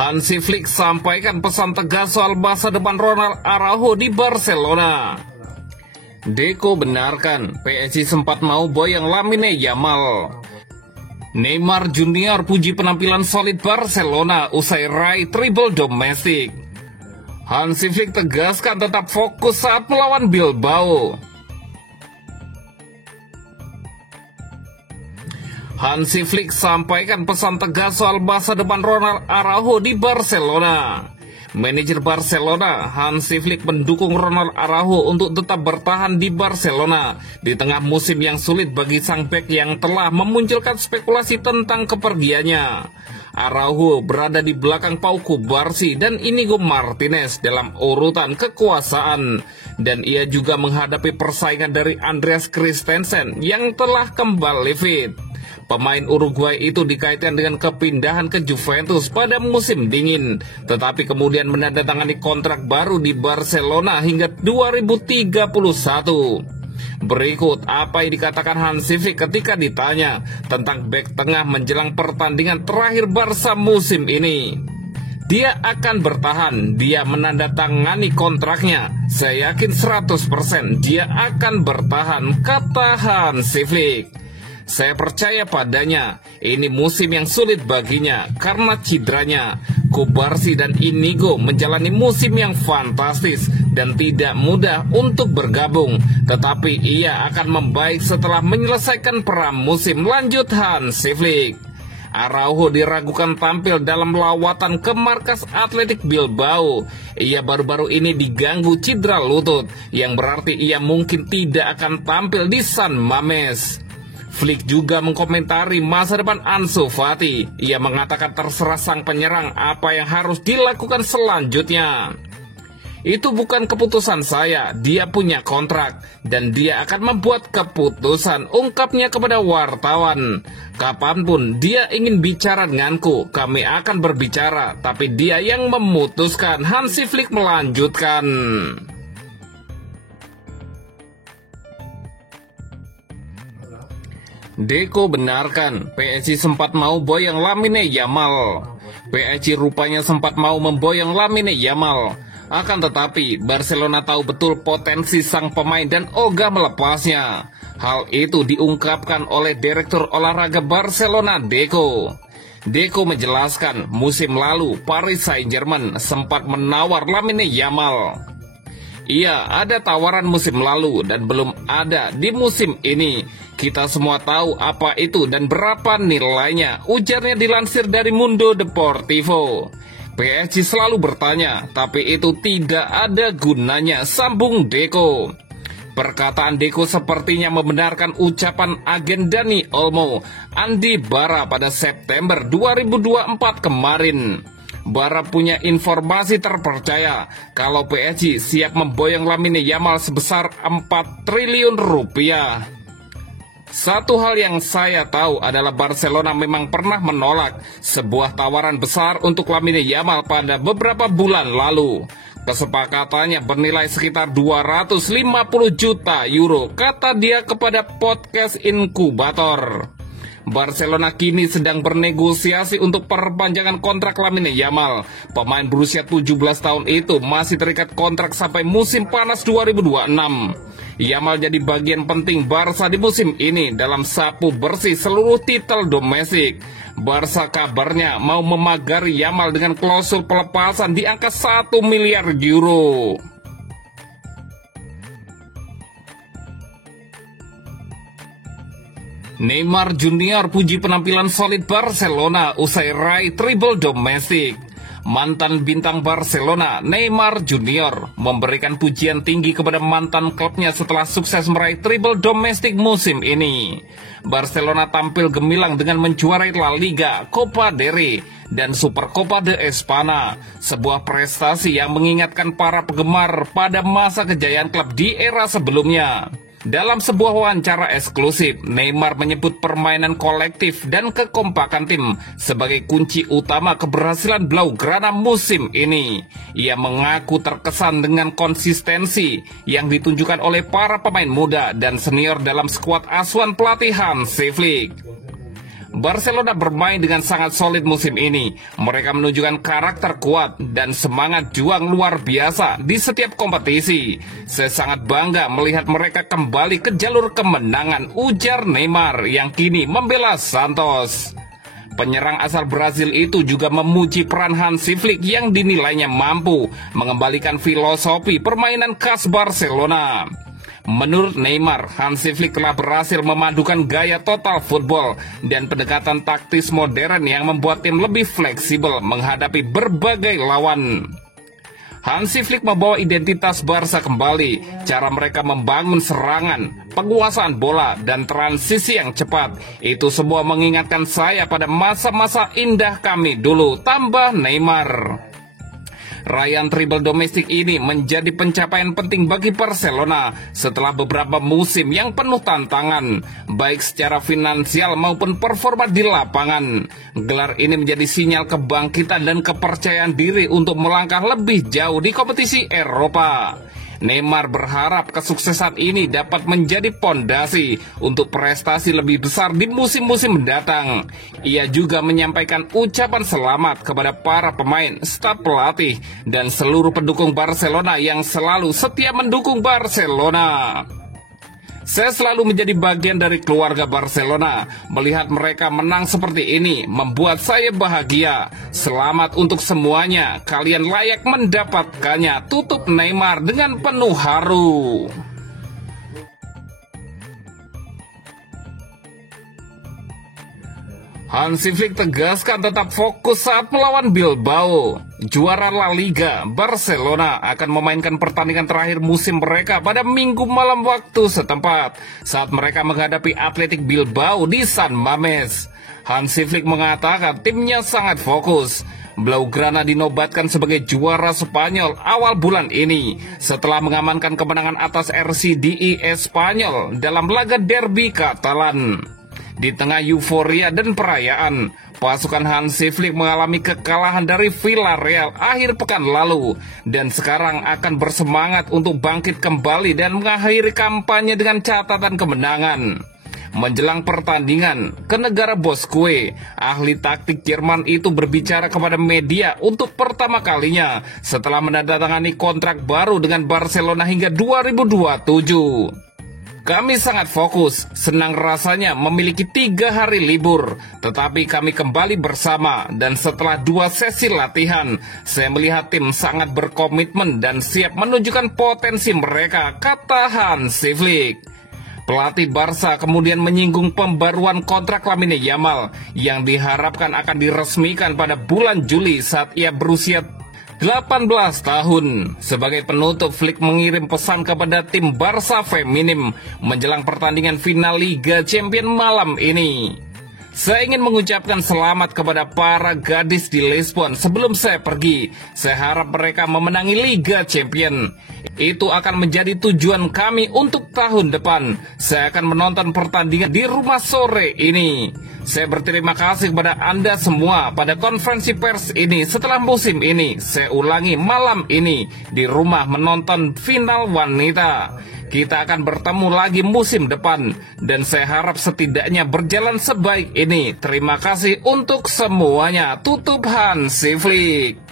Hansi Flick sampaikan pesan tegas soal masa depan Ronald Araujo di Barcelona. Deco benarkan PSG sempat mau boyong Lamine Yamal. Neymar Junior puji penampilan solid Barcelona usai raih treble domestik. Hansi Flick tegaskan tetap fokus saat melawan Bilbao. Hansi Flick sampaikan pesan tegas soal masa depan Ronald Araujo di Barcelona. Manajer Barcelona, Hansi Flick mendukung Ronald Araujo untuk tetap bertahan di Barcelona di tengah musim yang sulit bagi sang bek yang telah memunculkan spekulasi tentang kepergiannya. Araujo berada di belakang Pau Cubarsí dan Inigo Martinez dalam urutan kekuasaan, dan ia juga menghadapi persaingan dari Andreas Christensen yang telah kembali fit. Pemain Uruguay itu dikaitkan dengan kepindahan ke Juventus pada musim dingin, tetapi kemudian menandatangani kontrak baru di Barcelona hingga 2031. Berikut apa yang dikatakan Hansi Flick ketika ditanya tentang bek tengah menjelang pertandingan terakhir Barca musim ini. Dia akan bertahan, dia menandatangani kontraknya. Saya yakin 100% dia akan bertahan, kata Hansi Flick. Saya percaya padanya, ini musim yang sulit baginya karena cederanya. Cubarsí dan Inigo menjalani musim yang fantastis dan tidak mudah untuk bergabung, tetapi ia akan membaik setelah menyelesaikan pramusim, lanjut Hansi Flick. Araujo diragukan tampil dalam lawatan ke markas Athletic Bilbao. Ia baru-baru ini diganggu cedera lutut, yang berarti ia mungkin tidak akan tampil di San Mamés. Flick juga mengkomentari masa depan Ansu Fati. Ia mengatakan terserah sang penyerang apa yang harus dilakukan selanjutnya. Itu bukan keputusan saya, dia punya kontrak dan dia akan membuat keputusan, ungkapnya kepada wartawan. Kapanpun dia ingin bicara denganku, kami akan berbicara, tapi dia yang memutuskan, Hansi Flick melanjutkan. Deco benarkan PSG sempat mau boyong Lamine Yamal. PSG rupanya sempat mau memboyong Lamine Yamal. Akan tetapi Barcelona tahu betul potensi sang pemain dan ogah melepasnya. Hal itu diungkapkan oleh Direktur Olahraga Barcelona Deco. Deco menjelaskan musim lalu Paris Saint-Germain sempat menawar Lamine Yamal. Iya, ada tawaran musim lalu dan belum ada di musim ini. Kita semua tahu apa itu dan berapa nilainya, ujarnya dilansir dari Mundo Deportivo. PSG selalu bertanya, tapi itu tidak ada gunanya, sambung Deco. Perkataan Deco sepertinya membenarkan ucapan agen Dani Olmo, Andi Bara pada September 2024 kemarin. Bara punya informasi terpercaya kalau PSG siap memboyong Lamine Yamal sebesar 4 triliun rupiah. Satu hal yang saya tahu adalah Barcelona memang pernah menolak sebuah tawaran besar untuk Lamine Yamal pada beberapa bulan lalu. Kesepakatannya bernilai sekitar 250 juta euro, kata dia kepada podcast Inkubator. Barcelona kini sedang bernegosiasi untuk perpanjangan kontrak Lamine Yamal. Pemain berusia 17 tahun itu masih terikat kontrak sampai musim panas 2026. Yamal jadi bagian penting Barca di musim ini dalam sapu bersih seluruh titel domestik. Barca kabarnya mau memagari Yamal dengan klausul pelepasan di angka 1 miliar euro. Neymar Junior puji penampilan solid Barcelona usai raih treble domestik. Mantan bintang Barcelona, Neymar Junior, memberikan pujian tinggi kepada mantan klubnya setelah sukses meraih treble domestik musim ini. Barcelona tampil gemilang dengan menjuarai La Liga, Copa del Rey, dan Supercopa de España, sebuah prestasi yang mengingatkan para penggemar pada masa kejayaan klub di era sebelumnya. Dalam sebuah wawancara eksklusif, Neymar menyebut permainan kolektif dan kekompakan tim sebagai kunci utama keberhasilan Blaugrana musim ini. Ia mengaku terkesan dengan konsistensi yang ditunjukkan oleh para pemain muda dan senior dalam skuad asuhan pelatih Hansi Flick. Barcelona bermain dengan sangat solid musim ini. Mereka menunjukkan karakter kuat dan semangat juang luar biasa di setiap kompetisi. Saya sangat bangga melihat mereka kembali ke jalur kemenangan, ujar Neymar yang kini membela Santos. Penyerang asal Brazil itu juga memuji peran Hansi Flick yang dinilainya mampu mengembalikan filosofi permainan khas Barcelona. Menurut Neymar, Hansi Flick telah berhasil memadukan gaya total football dan pendekatan taktis modern yang membuat tim lebih fleksibel menghadapi berbagai lawan. Hansi Flick membawa identitas Barca kembali, cara mereka membangun serangan, penguasaan bola, dan transisi yang cepat. Itu semua mengingatkan saya pada masa-masa indah kami dulu, tambah Neymar. Raihan treble domestik ini menjadi pencapaian penting bagi Barcelona setelah beberapa musim yang penuh tantangan, baik secara finansial maupun performa di lapangan. Gelar ini menjadi sinyal kebangkitan dan kepercayaan diri untuk melangkah lebih jauh di kompetisi Eropa. Neymar berharap kesuksesan ini dapat menjadi pondasi untuk prestasi lebih besar di musim-musim mendatang. Ia juga menyampaikan ucapan selamat kepada para pemain, staf pelatih, dan seluruh pendukung Barcelona yang selalu setia mendukung Barcelona. Saya selalu menjadi bagian dari keluarga Barcelona. Melihat mereka menang seperti ini membuat saya bahagia. Selamat untuk semuanya. Kalian layak mendapatkannya. Tutup Neymar dengan penuh haru. Hansi Flick tegaskan tetap fokus saat melawan Bilbao. Juara La Liga, Barcelona akan memainkan pertandingan terakhir musim mereka pada Minggu malam waktu setempat saat mereka menghadapi Athletic Bilbao di San Mamés. Hansi Flick mengatakan timnya sangat fokus. Blaugrana dinobatkan sebagai juara Spanyol awal bulan ini setelah mengamankan kemenangan atas RCDI Espanyol dalam laga derby Katalan. Di tengah euforia dan perayaan, pasukan Hansi Flick mengalami kekalahan dari Villarreal akhir pekan lalu dan sekarang akan bersemangat untuk bangkit kembali dan mengakhiri kampanye dengan catatan kemenangan. Menjelang pertandingan ke negara Boskue, ahli taktik Jerman itu berbicara kepada media untuk pertama kalinya setelah menandatangani kontrak baru dengan Barcelona hingga 2027. Kami sangat fokus, senang rasanya memiliki 3 hari libur, tetapi kami kembali bersama dan setelah 2 sesi latihan, saya melihat tim sangat berkomitmen dan siap menunjukkan potensi mereka, kata Hansi Flick. Pelatih Barca kemudian menyinggung pembaruan kontrak Lamine Yamal yang diharapkan akan diresmikan pada bulan Juli saat ia berusia 18 tahun. Sebagai penutup, Flick mengirim pesan kepada tim Barca Feminim menjelang pertandingan final Liga Champions malam ini. Saya ingin mengucapkan selamat kepada para gadis di Lisbon sebelum saya pergi. Saya harap mereka memenangi Liga Champions. Itu akan menjadi tujuan kami untuk tahun depan. Saya akan menonton pertandingan di rumah sore ini. Saya berterima kasih kepada Anda semua pada konferensi pers ini setelah musim ini. Saya ulangi, malam ini di rumah menonton final wanita. Kita akan bertemu lagi musim depan dan saya harap setidaknya berjalan sebaik ini. Terima kasih untuk semuanya. Tutup Hansi Flick.